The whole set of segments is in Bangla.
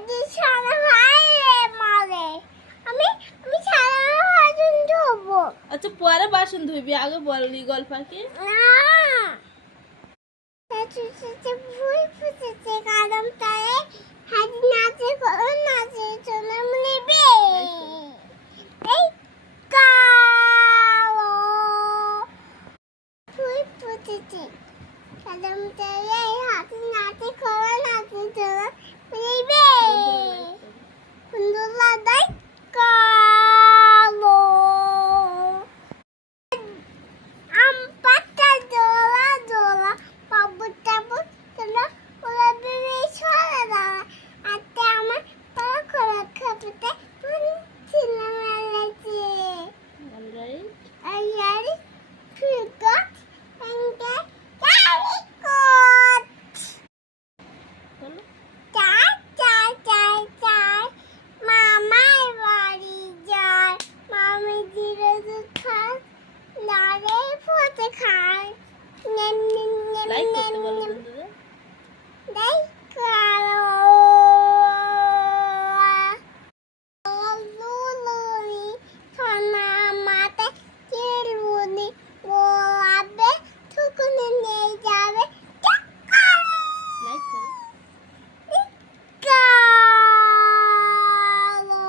আজ সারা ভাই মারে আমি আমি সারা বাসন ধোবো। আচ্ছা পরে বাসন ধুবি, আগে বললি গল্পকে না সেটা ভুল ফুটেছে কারণ তারে হাত নাচে করো নাচে চলে নেবে এই কালো ভুল ফুটেছে কারণ তারে হাত নাচে করো নাচে চলে নেবে সুন্দর লাদাই কালো আম পাতা দোলা দোলা বাবু টাবু তোলা ওলা বেবি ছড়া দাও আতে আমার তারা খোলা খাপতে ছিলাম আলাইছে অলরাইট আয়ার ফিগট এন্ডে ক্যারিকট বলো চাই চাই চাই চাই মামার বাড়ি যায় মামি জিরে দুধ খায় লারে ফতে খায় নেন নেন নেন লাইক করতে নেন বলো নেন বন্ধুদের। দেই কালো লুলুনি সোনা মাতে চিরুনি গোলাপে থুকুনি নিয়ে যাবে চক্করে লাইক করো। কালো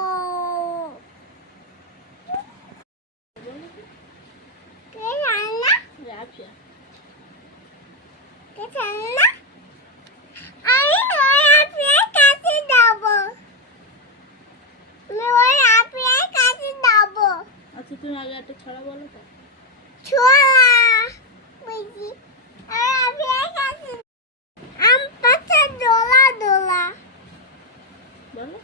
বলো কি? কে রান্না রাফিয়া। কে রান্না আমি ওই আপনার কাছে যাবো আমি ওই আপনার কাছে যাবো আচ্ছা তুমি আগে একটা ছড়া বলো তো। ছোলা বুঝি আর আপনার কাছে আম পাতা দোলা দোলা বলো